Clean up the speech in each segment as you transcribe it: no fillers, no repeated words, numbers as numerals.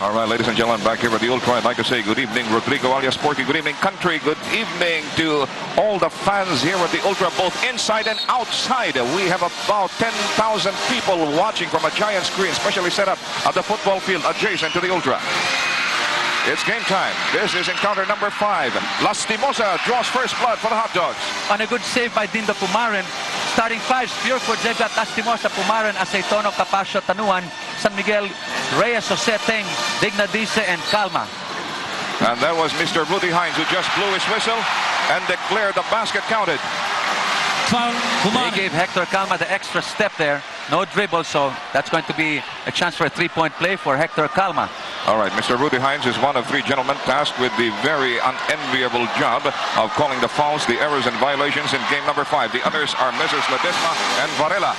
All right, ladies and gentlemen, back here at the Ultra, I'd like to say good evening, Rodrigo alias Porky. Good evening, country. Good evening to all the fans here at the Ultra, both inside and outside. We have about 10,000 people watching from a giant screen, specially set up at the football field adjacent to the Ultra. It's game time. This is encounter number 5. Lastimosa draws first blood for the Hot Dogs. On a good save by Dindo Pumaren. Starting 5s, Purefoods, they've got Lastimosa, Pumaren, Aceitono, Capasio, Tanuan, San Miguel, Reyes, Oseteng, Dignadice, and Calma. And that was Mr. Rudy Hines, who just blew his whistle and declared the basket counted. They gave Hector Calma the extra step there. No dribble, so that's going to be a chance for a three-point play for Hector Calma. All right, Mr. Rudy Hines is one of 3 gentlemen tasked with the very unenviable job of calling the fouls, the errors, and violations in game number 5. The others are Messrs. Ledesma and Varela.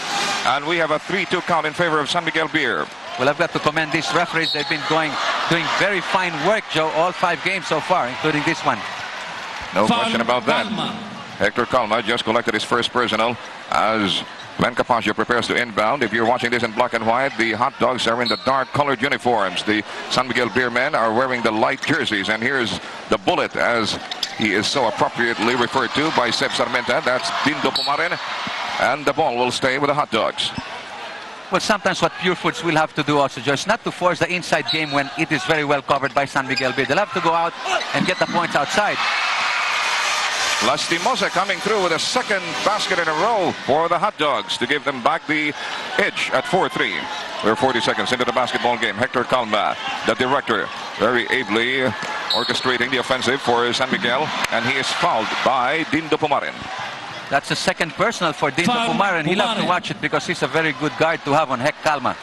And we have a 3-2 count in favor of San Miguel Beer. Well, I've got to commend these referees. They've been doing very fine work, Joe, all 5 games so far, including this one. No question about that. Hector Calma just collected his first personal as Glenn Capasio prepares to inbound. If you're watching this in black and white, the Hot Dogs are in the dark colored uniforms. The San Miguel Beer men are wearing the light jerseys. And here's the bullet, as he is so appropriately referred to by Seb Sarmenta. That's Dindo Pumaren. And the ball will stay with the Hot Dogs. Well, sometimes what Purefoods will have to do also, just not to force the inside game when it is very well covered by San Miguel Beer. They'll have to go out and get the points outside. Lastimosa coming through with a second basket in a row for the Hot Dogs to give them back the edge at 4-3. We're 40 seconds into the basketball game. Hector Calma, the director, very ably orchestrating the offensive for San Miguel, and he is fouled by Dindo Pumaren. That's a second personal for Dindo Pumaren. He'll have to watch it because he's a very good guard to have on Hec Calma.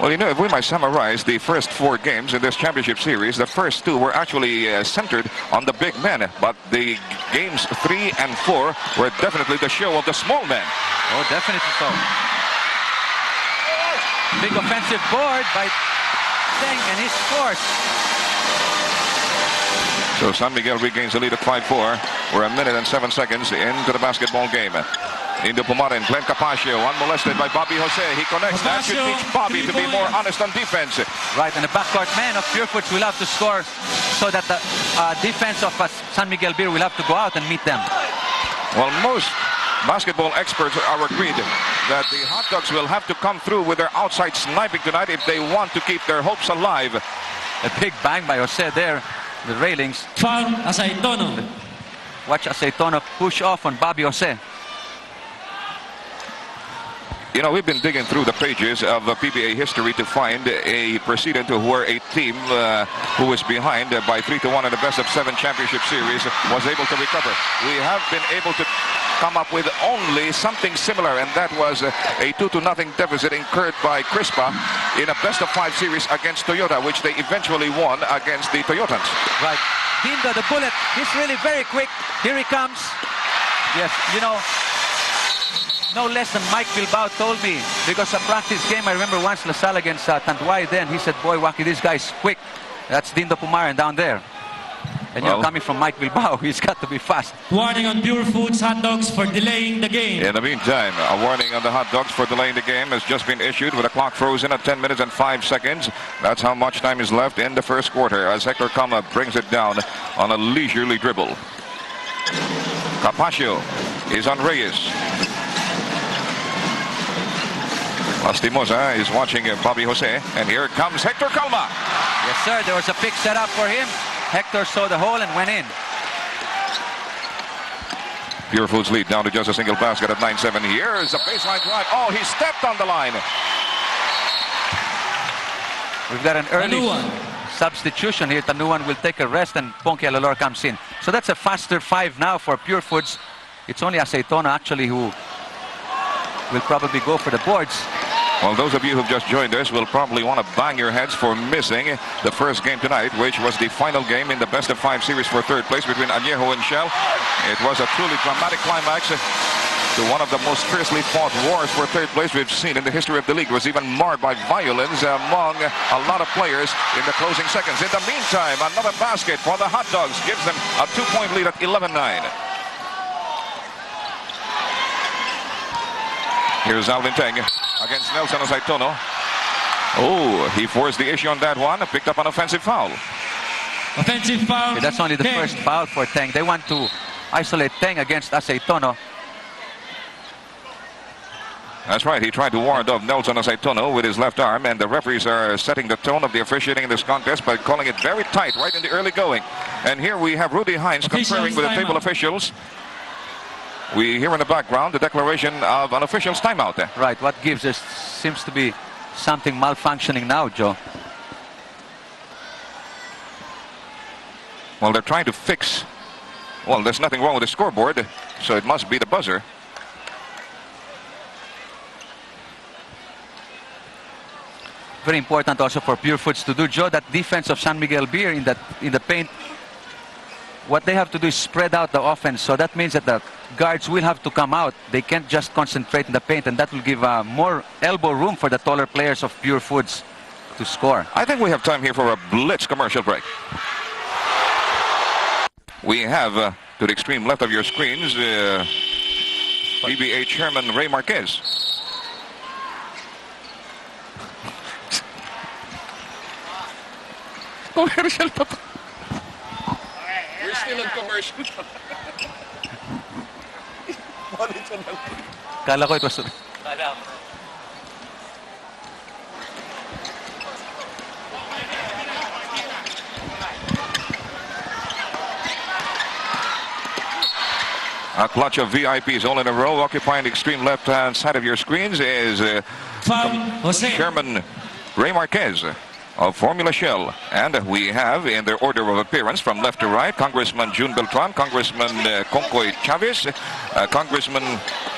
Well, you know, if we might summarize the first 4 games in this championship series, the first 2 were actually centered on the big men. But the games 3 and 4 were definitely the show of the small men. Oh, definitely so. Big offensive board by Teng, and he scores. So San Miguel regains the lead at 5-4. We're 1 minute and 7 seconds into the basketball game. Dindo Pumaren, Glenn Capasio, unmolested by Bobby Jose. He connects. That should teach Bobby to be more honest on defense. Right, and the backcourt man of Purefoods will have to score so that the defense of San Miguel Beer will have to go out and meet them. Well, most basketball experts are agreed that the Hot Dogs will have to come through with their outside sniping tonight if they want to keep their hopes alive. A big bang by Jose there, the railings. Foul, Aceitono. Watch Aceitono push off on Bobby Jose. You know, we've been digging through the pages of PBA history to find a precedent where a team who was behind by 3-1 in the best of 7 championship series was able to recover. We have been able to come up with only something similar, and that was a 2-0 deficit incurred by Crispa in a best of 5 series against Toyota, which they eventually won against the Toyotans. Right. Dindo, the bullet, he's really very quick. Here he comes. Yes, you know, no less than Mike Bilbao told me, because a practice game, I remember once LaSalle against Tanduay then, he said, boy, Waki, this guy's quick. That's Dindo Pumaren down there. And you're coming from Mike Bilbao, he's got to be fast. Warning on Purefoods Hot Dogs for delaying the game. In the meantime, a warning on the Hot Dogs for delaying the game has just been issued with the clock frozen at 10 minutes and 5 seconds. That's how much time is left in the first quarter as Hector Calma brings it down on a leisurely dribble. Capasio is on Reyes. Lastimosa is watching Bobby Jose, and here comes Hector Calma. Yes, sir, there was a pick set up for him. Hector saw the hole and went in. Purefoods lead down to just a single basket at 9-7. Here's a baseline drive. Oh, he stepped on the line. We've got an early substitution here. Tanuan will take a rest and Ponky Alalor comes in. So that's a faster 5 now for Purefoods. It's only Aceitono actually who will probably go for the boards. Well, those of you who've just joined us will probably want to bang your heads for missing the first game tonight, which was the final game in the best of 5 series for 3rd place between Añejo and Shell. It was a truly dramatic climax to one of the most fiercely fought wars for 3rd place we've seen in the history of the league. It was even marred by violence among a lot of players in the closing seconds. In the meantime, another basket for the Hot Dogs gives them a 2-point lead at 11-9. Here's Alvin Teng against Nelson Aceitono. Oh, he forced the issue on that one. Picked up an offensive foul. Offensive foul. Okay, that's only the Teng. first foul for Teng. They want to isolate Teng against Aceitono. That's right. He tried to ward off Nelson Aceitono with his left arm, and the referees are setting the tone of the officiating in this contest by calling it very tight right in the early going. And here we have Rudy Hines conferring with the table officials. We hear in the background the declaration of an official's timeout. Right, what gives us seems to be something malfunctioning now, Joe. Well, they're trying to fix. Well, there's nothing wrong with the scoreboard, so it must be the buzzer. Very important also for Purefoods to do, Joe, that defense of San Miguel Beer in the paint. What they have to do is spread out the offense, so that means that the guards will have to come out. They can't just concentrate in the paint, and that will give more elbow room for the taller players of Purefoods to score. I think we have time here for a blitz commercial break. We have to the extreme left of your screens PBA Chairman Ray Marquez. Commercial pa pa. We're still on commercial. Kala ko it was... A clutch of VIPs all in a row occupying the extreme left-hand side of your screens is Chairman Ray Marquez of Formula Shell. And we have in their order of appearance from left to right Congressman June Beltran, Congressman Concoy Chavez, Congressman,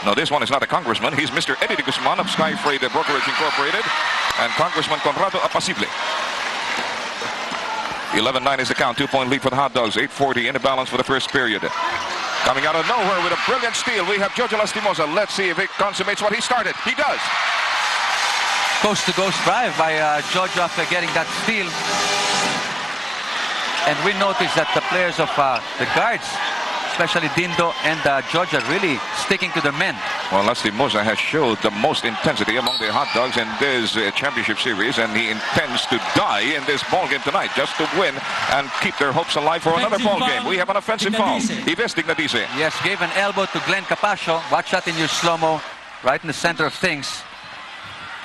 no, this one is not a congressman, he's Mr. Eddie de Guzman of Sky Freight Brokerage Incorporated, and Congressman Conrado Apacible. 11-9 is the count, 2-point lead for the Hot Dogs, 8:40 in the balance for the first period. Coming out of nowhere with a brilliant steal, we have Jojo Lastimosa. Let's see if he consummates what he started. He does. Coast-to-coast drive by Jojo after getting that steal. And we noticed that the players of the guards, especially Dindo and Jojo, are really sticking to their men. Well, Lastimosa has showed the most intensity among the Hot Dogs in this championship series, and he intends to die in this ball game tonight just to win and keep their hopes alive for another ball game. We have an offensive foul. Ives Dignadice. Yes, gave an elbow to Glenn Capascio. Watch that in your slow-mo, right in the center of things.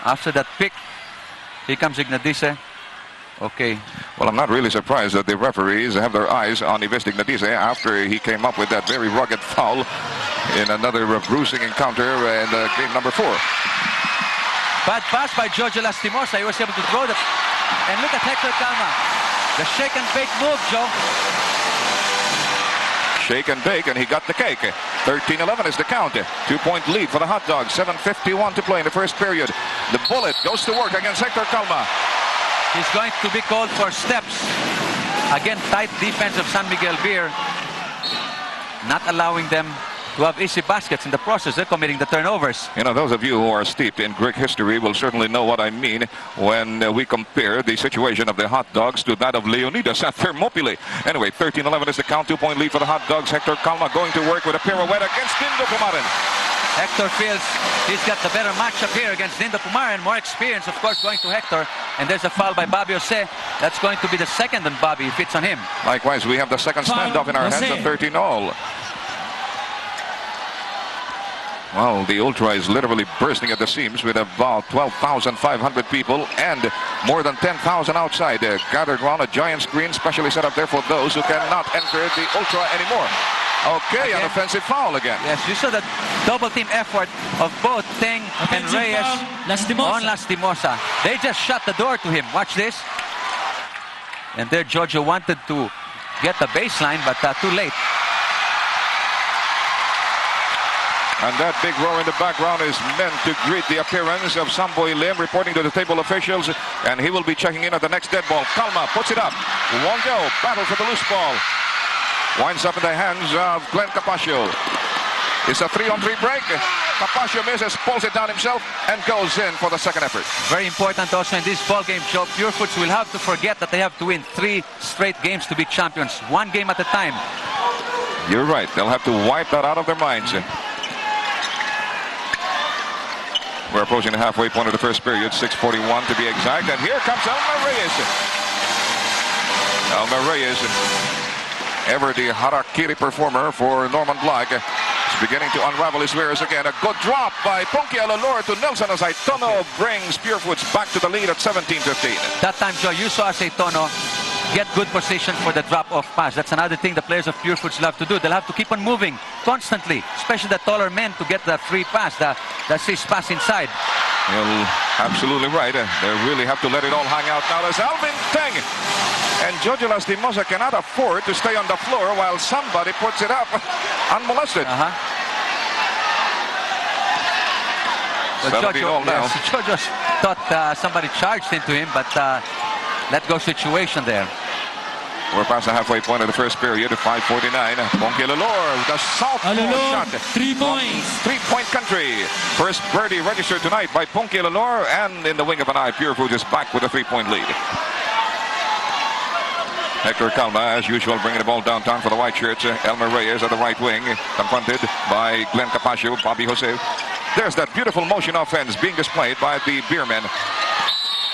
After that pick, here comes Ignadice. Okay. Well, I'm not really surprised that the referees have their eyes on Ives Dignadice after he came up with that very rugged foul in another bruising encounter in game number 4. Bad pass by Jojo Lastimosa. He was able to throw the... And look at Hector Calma. The shake and bake move, Joe. Shake and bake, and he got the cake. 13-11 is the count. 2-point lead for the Hot Dogs. 7:51 to play in the first period. The bullet goes to work against Hector Calma. He's going to be called for steps. Again, tight defense of San Miguel Beer. Not allowing them to have easy baskets. In the process, they're committing the turnovers. You know, those of you who are steeped in Greek history will certainly know what I mean when we compare the situation of the Hot Dogs to that of Leonidas at Thermopylae. Anyway, 13-11 is the count. 2-point lead for the Hot Dogs. Hector Calma going to work with a pirouette against Dindo Pumaren. Hector feels he's got the better matchup here against Dindo Pumaren. More experience, of course, going to Hector. And there's a foul by Bobby Jose. That's going to be the second on Bobby if it's on him. Likewise, we have the second standoff in our hands at 13-all. Well, the Ultra is literally bursting at the seams with about 12,500 people and more than 10,000 outside gathered around a giant screen specially set up there for those who cannot enter the Ultra anymore. Okay, an offensive foul again. Yes, you saw the double team effort of both Teng and Reyes on Lastimosa. They just shut the door to him. Watch this. And there Jojo wanted to get the baseline, but too late. And that big roar in the background is meant to greet the appearance of Samboy Lim, reporting to the table officials, and he will be checking in at the next dead ball. Calma puts it up. Won't go. Battle for the loose ball. Winds up in the hands of Glenn Capascio. It's a 3-on-3 break. Capascio misses, pulls it down himself, and goes in for the second effort. Very important also in this ball game, Joe. Purefoods will have to forget that they have to win 3 straight games to be champions. 1 game at a time. You're right. They'll have to wipe that out of their minds. We're approaching the halfway point of the first period, 6:41 to be exact. And here comes Elmer Reyes. Elmer Reyes, ever the harakiri performer for Norman Black, is beginning to unravel his wares again. A good drop by Punky Alalor to Nelson Aceitono brings Purefoods back to the lead at 17-15. That time, Joe, you saw Aceitono get good position for the drop-off pass. That's another thing the players of Purefoods love to do. They'll have to keep on moving constantly, especially the taller men, to get the free pass, the assist pass inside. You're absolutely right. They really have to let it all hang out now as Alvin Teng and Jojo Lastimosa cannot afford to stay on the floor while somebody puts it up unmolested. Well, 17 all now. Yes, Jojo thought somebody charged into him, but let go situation there. We're past the halfway point of the first period at 5:49. Punky Alalor, the southpaw shot. 3 points. 3-point country. First birdie registered tonight by Punky Alalor, and in the wing of an eye, Purefoods is back with a 3-point lead. Hector Calma, as usual, bringing the ball downtown for the white shirts. Elmer Reyes at the right wing, confronted by Glenn Capaccio, Bobby Jose. There's that beautiful motion offense being displayed by the Beermen.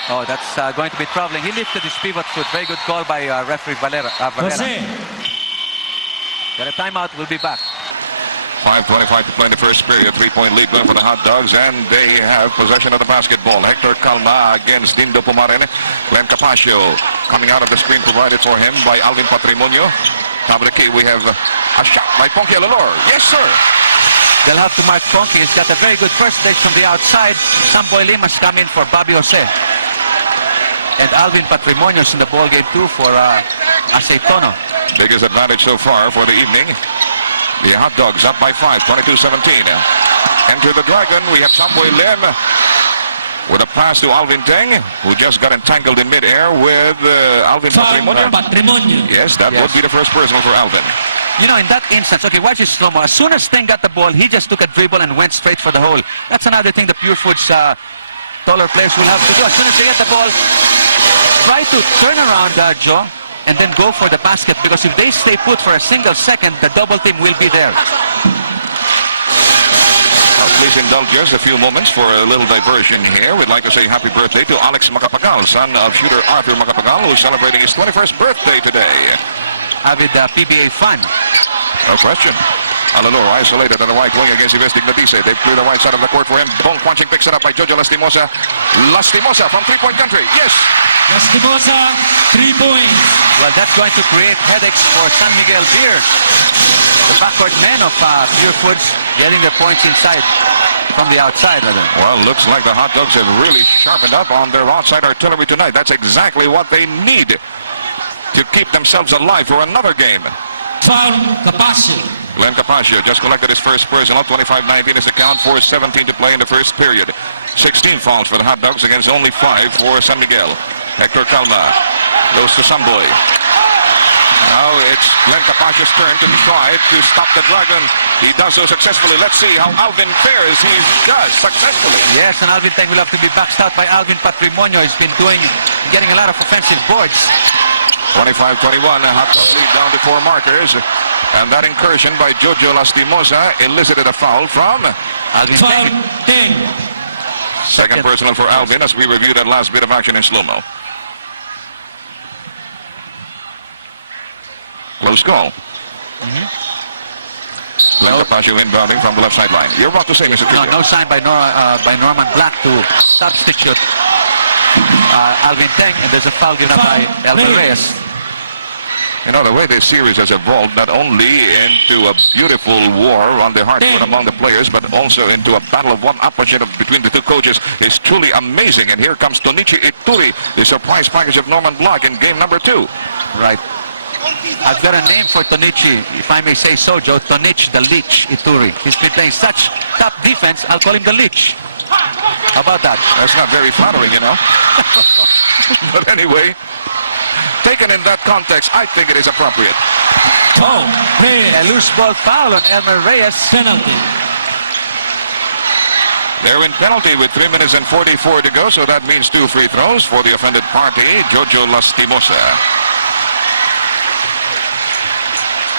Oh, that's going to be troubling. He lifted his pivot foot. Very good call by referee Valera. Jose. Got a timeout. We'll be back. 5:25 to play in the first period. 3-point lead going for the Hot Dogs, and they have possession of the basketball. Hector Calma against Dindo Pumarin. Glenn Capaccio coming out of the screen provided for him by Alvin Patrimonio. Top of the key, we have a shot by Punky Alalor. Yes, sir. They'll have to mark Punky. He's got a very good first stage from the outside. Samboy Limas come in for Bobby Jose. And Alvin Patrimonio's in the ball game too for Aceitono. Biggest advantage so far for the evening. The Hot Dogs up by 5, 22-17. Enter the Dragon. We have Samboy Lim with a pass to Alvin Teng, who just got entangled in midair with Alvin Patrimonio. Yes, that would be the first personal for Alvin. You know, in that instance, okay, watch this slow-mo. As soon as Teng got the ball, he just took a dribble and went straight for the hole. That's another thing the Purefoods taller players will have to do. As soon as they get the ball, try to turn around, Joe, and then go for the basket, because if they stay put for a single second, the double team will be there. Please indulge us a few moments for a little diversion here. We'd like to say happy birthday to Alex Macapagal, son of shooter Arthur Macapagal, who's celebrating his 21st birthday today. Avid PBA fan. No question. Alalor isolated on the right wing against Ives Dignatice. They clear the right side of the court for him. Bong Quanching picks it up by Jojo Lastimosa. Lastimosa from 3-point country. Yes! Lastimosa, 3 points. Well, that's going to create headaches for San Miguel Beer. The backcourt men of Purefoods getting their points inside from the outside. Well, looks like the Hot Dogs have really sharpened up on their outside artillery tonight. That's exactly what they need to keep themselves alive for another game. Foul, Capaccio. Glenn Capaccio just collected his first personal. 25-19 is the count. 4:17 to play in the first period. 16 fouls for the Hot Dogs against only 5 for San Miguel. Hector Calma goes to Samboy. Now it's Glenn Capaccio's turn to try to stop the Dragon. He does so successfully. Let's see how Alvin fares. He does successfully. Yes, and Alvin Teng will have to be backed out by Alvin Patrimonio. He's been getting a lot of offensive boards. 25-21, Hot Dogs lead down to 4 markers. And that incursion by Jojo Lastimosa elicited a foul from Alvin Teng. Second personal for Alvin as we review that last bit of action in slow-mo. Close call. Glenn Capaccio inbounding from the left sideline. You're about to say, Mr. Trillo. No sign by Norman Black to substitute Alvin Teng, and there's a foul given up by Elmer Reyes. You know, the way this series has evolved, not only into a beautiful war on the hardwood among the players, but also into a battle of one-upmanship between the two coaches, is truly amazing. And here comes Tonichi Ituri, the surprise package of Norman Black in game number 2. Right. I've got a name for Tonichi, if I may say so, Joe. Tonich the Leech Ituri. He's been playing such top defense, I'll call him the Leech. How about that? That's not very flattering, you know. But anyway, taken in that context, I think it is appropriate. Oh, A loose ball foul on Elmer Reyes. penalty. They're in penalty with 3 minutes and 44 to go, so that means 2 free throws for the offended party, Jojo Lastimosa.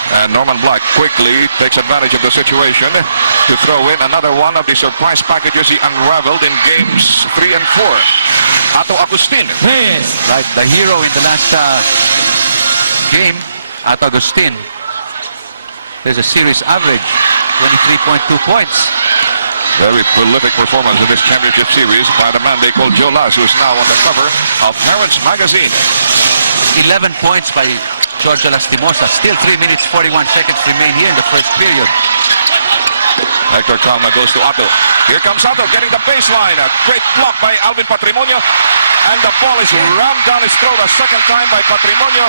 And Norman Black quickly takes advantage of the situation to throw in another one of the surprise packages he unraveled in games 3 and 4. Ato Agustin. Reyes. Right, the hero in the last game, Ato Agustin. There's a series average, 23.2 points. Very prolific performance in this championship series by the man they call Joe Las, who is now on the cover of Parents Magazine. 11 points by Giorgio Lastimosa. Still 3 minutes 41 seconds remain here in the first period. Hector Calma goes to Ato. Here comes Ato getting the baseline. A great block by Alvin Patrimonio. And the ball is rammed down his throat a second time by Patrimonio.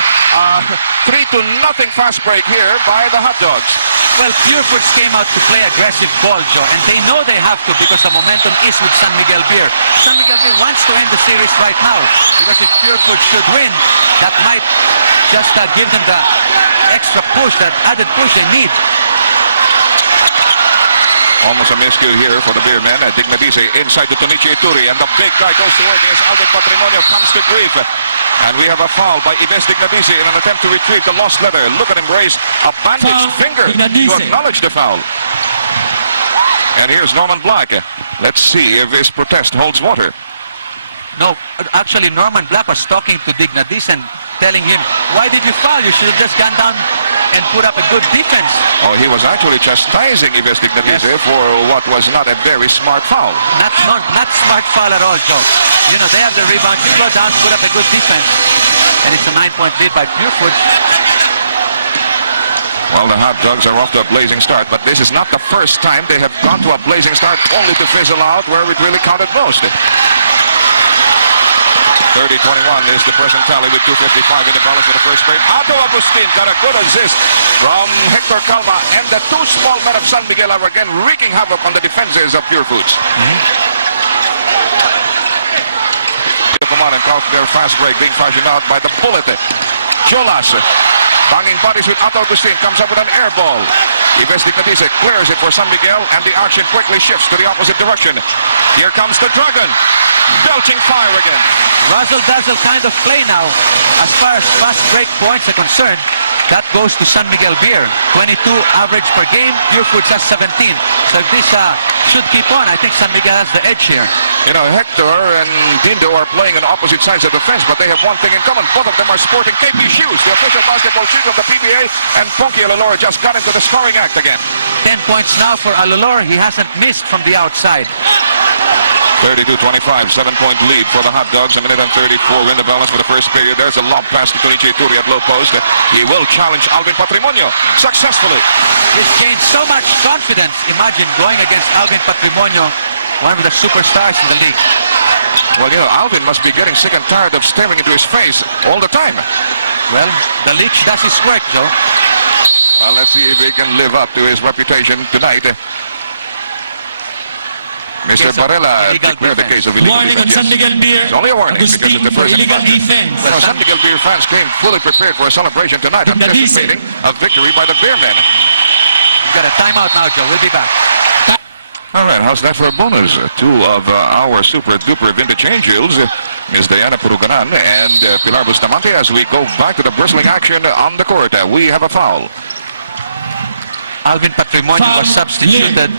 3-0 fast break here by the Hot Dogs. Well, Purefoods came out to play aggressive ball, Joe, and they know they have to because the momentum is with San Miguel Beer. San Miguel Beer wants to end the series right now because if Purefoods should win, that might just give them the extra push, that added push they need. Almost a miscue here for the beer men. Dignadice inside to Tonichi Ituri, and the big guy goes to work against Alvin Patrimonio, comes to grief. And we have a foul by Ives Dignadice in an attempt to retrieve the lost leather. Look at him raise a bandaged finger to acknowledge the foul. And here's Norman Black. Let's see if his protest holds water. No, actually Norman Black was talking to Dignadice and telling him, why did you foul? You should have just gone down and put up a good defense. Oh, he was actually chastising Ives Dignadice for what was not a very smart foul. Not smart foul at all, Joe. You know, they have the rebound. You go down, put up a good defense. And it's a 9-point lead by Purefoods. Well, the Hot Dogs are off to a blazing start, but this is not the first time they have gone to a blazing start only to fizzle out where it really counted most. 30-21 is the present tally with 2:55 in the balance for the first period. Ato Agustin got a good assist from Hector Calma, and the two small men of San Miguel are again wreaking havoc on the defenses of Purefoods. And caught their fast break being fashioned out by the bullet. Jolas banging bodies with Ato Agustin, comes up with an air ball. Ives Dignadice clears it for San Miguel, and the action quickly shifts to the opposite direction. Here comes the Dragon, belching fire again. Razzle-dazzle kind of play now. As far as fast break points are concerned, that goes to San Miguel Beer. 22 average per game, Purefoods has 17. So if this should keep on, I think San Miguel has the edge here. You know, Hector and Dindo are playing on opposite sides of the fence, but they have one thing in common. Both of them are sporting KP shoes, the official basketball shoes of the PBA, and Ponky Alalor just got into the scoring act again. 10 points now for Alalor. He hasn't missed from the outside. 32-25, 7-point lead for the Hot Dogs. A minute and 34 in the balance for the first period. There's a lob pass to Tonichi Ituri at low post. He will challenge Alvin Patrimonio successfully. He's gained so much confidence. Imagine going against Alvin Patrimonio, one of the superstars in the league. Well, you know, Alvin must be getting sick and tired of staring into his face all the time. Well, the leech does his work, Joe. Well, let's see if he can live up to his reputation tonight. Mr. Barella declared the case of illegal Warning on defense. San Miguel Beer. It's only a warning because Agustin it's the for first illegal advantage. defense. Well, San Miguel Beer fans came fully prepared for a celebration tonight, Dignadice. anticipating a victory by the Beermen. We've got a timeout now, Joe. We'll be back. All right, how's that for a bonus? Two of our super-duper vintage angels, Ms. Diana Puruganan and Pilar Bustamante, as we go back to the bristling action on the court. We have a foul. Alvin Patrimonio was substituted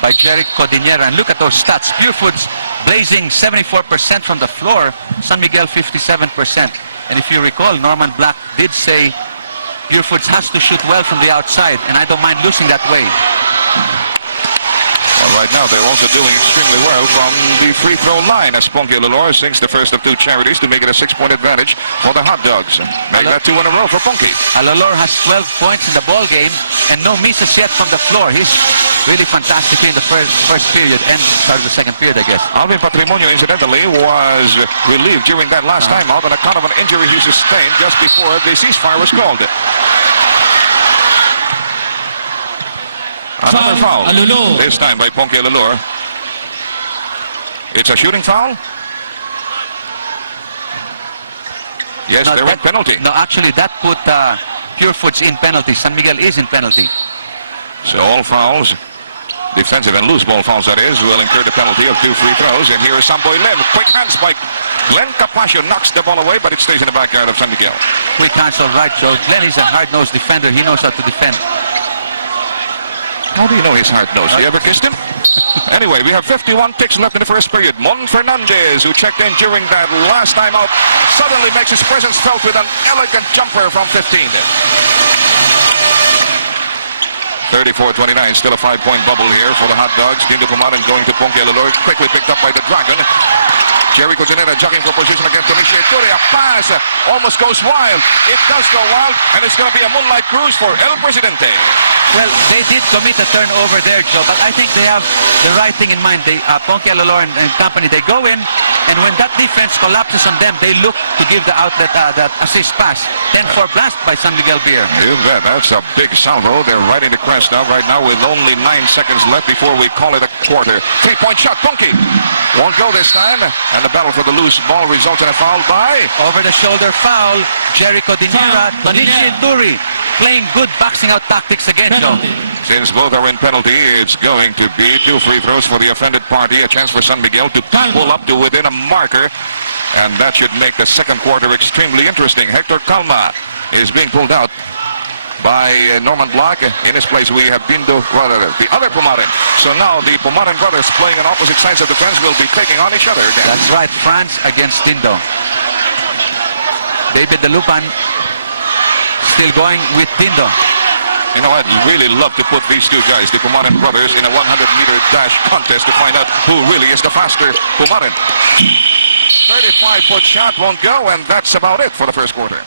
by Jeric Codinera. And look at those stats. Purefoods blazing 74% from the floor. San Miguel 57%. And if you recall, Norman Black did say Purefoods has to shoot well from the outside. And I don't mind losing that way. Well, right now they're also doing extremely well from the free throw line as Ponky Alalor sinks the first of two charities to make it a 6-point advantage for the Hot Dogs. Make that 2 in a row for Ponky. Alalor has 12 points in the ball game and no misses yet from the floor. He's really fantastic in the first period and start of the second period, I guess. Alvin Patrimonio, incidentally, was relieved during that last time out on account of an injury he sustained just before the ceasefire was called. Another foul, this time by Ponky Alalor. It's a shooting foul? Yes, No, they went penalty. No, actually that put Purefoods in penalty. San Miguel is in penalty. So all fouls, defensive and loose ball fouls that is, will incur the penalty of 2 free throws. And here is Samboy Lim. Quick hands by Glenn Capascio knocks the ball away, but it stays in the backyard of San Miguel. Quick hands, all right, Joe. Glenn is a hard-nosed defender. He knows how to defend. How do you know he's hard-nosed? You ever kissed him? Anyway, we have 51 ticks left in the first period. Mon Fernandez, who checked in during that last time out, suddenly makes his presence felt with an elegant jumper from 15. 34-29, still a 5-point bubble here for the Hot Dogs. Dindo Pumaran going to Ponke Laloy, quickly picked up by the Dragon. Jericho Janeta jogging for position against Tonishi Ettore. A pass almost goes wild. It does go wild, and it's going to be a moonlight cruise for El Presidente. Well, they did commit a turnover there, Joe, but I think they have the right thing in mind. They, Ponke Lalor and company, they go in, and when that defense collapses on them, they look to give the outlet, that assist pass. 10-4 blast by San Miguel Beer. You bet. That's a big salvo. They're riding the crest out right now with only 9 seconds left before we call it a quarter. 3-point shot. Ponke won't go this time, and the battle for the loose ball results in a foul by... Over-the-shoulder foul, Jericho Dinera, Foul, Tonishi Ettore. Playing good boxing out tactics again, Joe. Penalty. Since both are in penalty, it's going to be 2 free throws for the offended party. A chance for San Miguel to pull up to within a marker. And that should make the second quarter extremely interesting. Hector Calma is being pulled out by Norman Block. In his place, we have Dindo, the other Pumaran. So now the Pumaran brothers playing on opposite sides of the fence will be taking on each other again. That's right, France against Dindo. David Dalupan still going with Dindo. You know, I'd really love to put these two guys, the Pumaran brothers, in a 100-meter dash contest to find out who really is the faster Pumaran. 35-foot shot won't go, and that's about it for the first quarter.